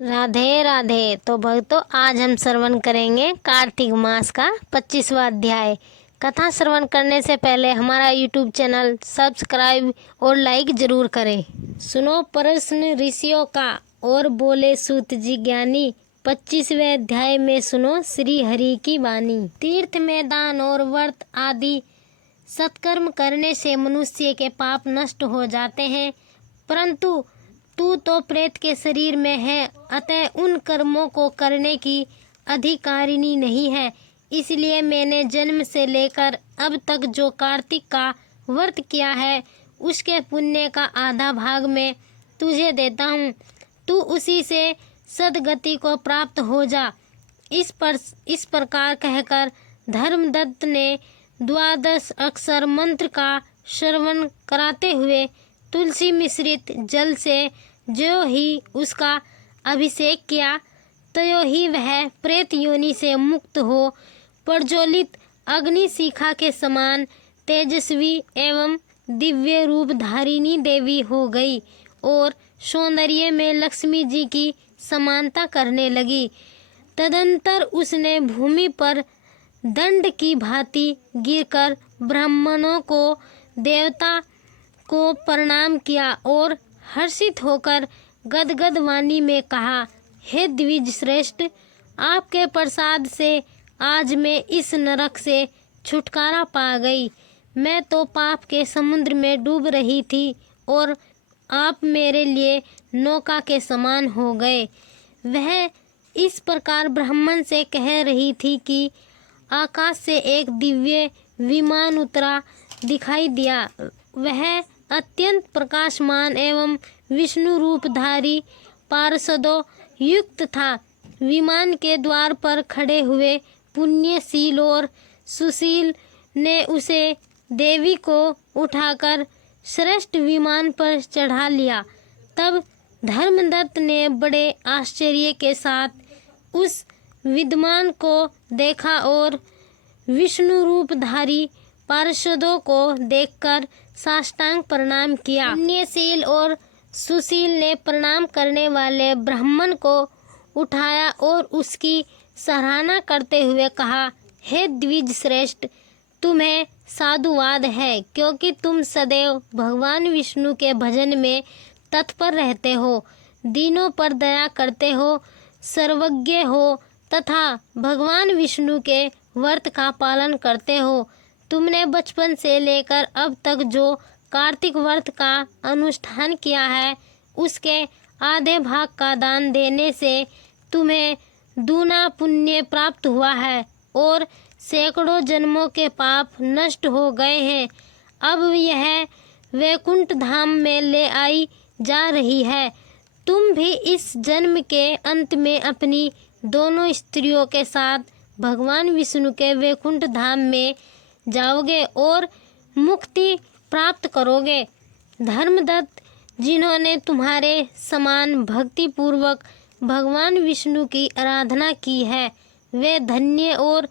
राधे राधे। तो भक्तों, आज हम श्रवण करेंगे कार्तिक मास का 25वां अध्याय। कथा श्रवण करने से पहले हमारा YouTube चैनल सब्सक्राइब और लाइक जरूर करें। सुनो प्रश्न ऋषियों का और बोले सूत जी ज्ञानी। 25वें अध्याय में सुनो श्री हरि की वाणी। तीर्थ में दान और व्रत आदि सत्कर्म करने से मनुष्य के पाप नष्ट हो जाते हैं, परंतु तू तो प्रेत के शरीर में है, अतः उन कर्मों को करने की अधिकारिणी नहीं है। इसलिए मैंने जन्म से लेकर अब तक जो कार्तिक का व्रत किया है, उसके पुण्य का आधा भाग मैं तुझे देता हूँ। तू उसी से सद्गति को प्राप्त हो जा। इस प्रकार कहकर धर्मदत्त ने 12 अक्षर मंत्र का श्रवण कराते हुए तुलसी मिश्रित जल से जो ही उसका अभिषेक किया, त्यों ही वह प्रेत योनि से मुक्त हो प्रज्वलित अग्नि शिखा के समान तेजस्वी एवं दिव्य रूप धारिणी देवी हो गई और सौंदर्य में लक्ष्मी जी की समानता करने लगी। तदंतर उसने भूमि पर दंड की भांति गिरकर ब्राह्मणों को देवता को प्रणाम किया और हर्षित होकर गदगद वाणी में कहा, हे द्विज श्रेष्ठ, आपके प्रसाद से आज मैं इस नरक से छुटकारा पा गई। मैं तो पाप के समुद्र में डूब रही थी और आप मेरे लिए नौका के समान हो गए। वह इस प्रकार ब्राह्मण से कह रही थी कि आकाश से एक दिव्य विमान उतरा दिखाई दिया। वह अत्यंत प्रकाशमान एवं विष्णु रूपधारी पार्षदों युक्त था। विमान के द्वार पर खड़े हुए पुण्यशील और सुशील ने उसे देवी को उठाकर श्रेष्ठ विमान पर चढ़ा लिया। तब धर्मदत्त ने बड़े आश्चर्य के साथ उस विद्वान को देखा और विष्णु रूपधारी पार्षदों को देखकर साष्टांग प्रणाम किया। पुण्यशील और सुशील ने प्रणाम करने वाले ब्राह्मण को उठाया और उसकी सराहना करते हुए कहा, हे द्विज श्रेष्ठ, तुम्हें साधुवाद है, क्योंकि तुम सदैव भगवान विष्णु के भजन में तत्पर रहते हो, दीनों पर दया करते हो, सर्वज्ञ हो तथा भगवान विष्णु के व्रत का पालन करते हो। तुमने बचपन से लेकर अब तक जो कार्तिक व्रत का अनुष्ठान किया है, उसके आधे भाग का दान देने से तुम्हें दूना पुण्य प्राप्त हुआ है और सैकड़ों जन्मों के पाप नष्ट हो गए हैं। अब यह वैकुंठ धाम में ले आई जा रही है। तुम भी इस जन्म के अंत में अपनी दोनों स्त्रियों के साथ भगवान विष्णु के वैकुंठ धाम में जाओगे और मुक्ति प्राप्त करोगे। धर्मदत्त, जिन्होंने तुम्हारे समान भक्ति पूर्वक भगवान विष्णु की आराधना की है, वे धन्य और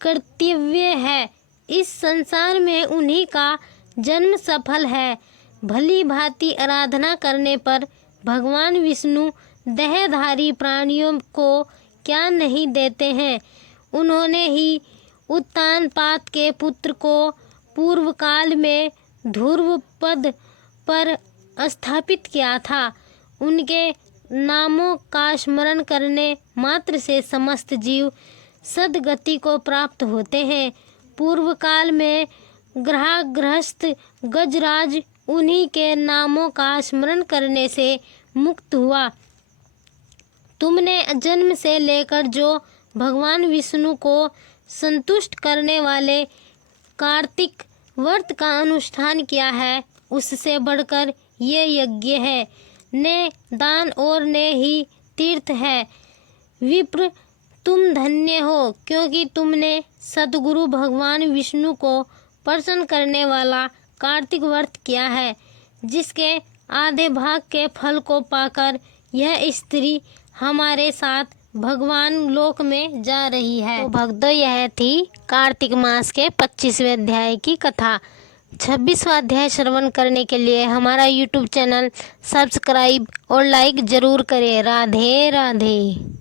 कर्तव्य है। इस संसार में उन्हीं का जन्म सफल है। भली भांति आराधना करने पर भगवान विष्णु देहधारी प्राणियों को क्या नहीं देते हैं। उन्होंने ही उत्तानपाद के पुत्र को पूर्व काल में ध्रुव पद पर स्थापित किया था। उनके नामों का स्मरण करने मात्र से समस्त जीव सद्गति को प्राप्त होते हैं। पूर्व काल में गृहस्थ गजराज उन्हीं के नामों का स्मरण करने से मुक्त हुआ। तुमने जन्म से लेकर जो भगवान विष्णु को संतुष्ट करने वाले कार्तिक व्रत का अनुष्ठान किया है, उससे बढ़कर ये यज्ञ है, ने दान और ने ही तीर्थ है। विप्र, तुम धन्य हो, क्योंकि तुमने सद्गुरु भगवान विष्णु को प्रसन्न करने वाला कार्तिक व्रत किया है, जिसके आधे भाग के फल को पाकर यह स्त्री हमारे साथ भगवान लोक में जा रही है। तो भक्तों, यह थी कार्तिक मास के 25वें अध्याय की कथा। 26वां अध्याय श्रवण करने के लिए हमारा यूट्यूब चैनल सब्सक्राइब और लाइक जरूर करें। राधे राधे।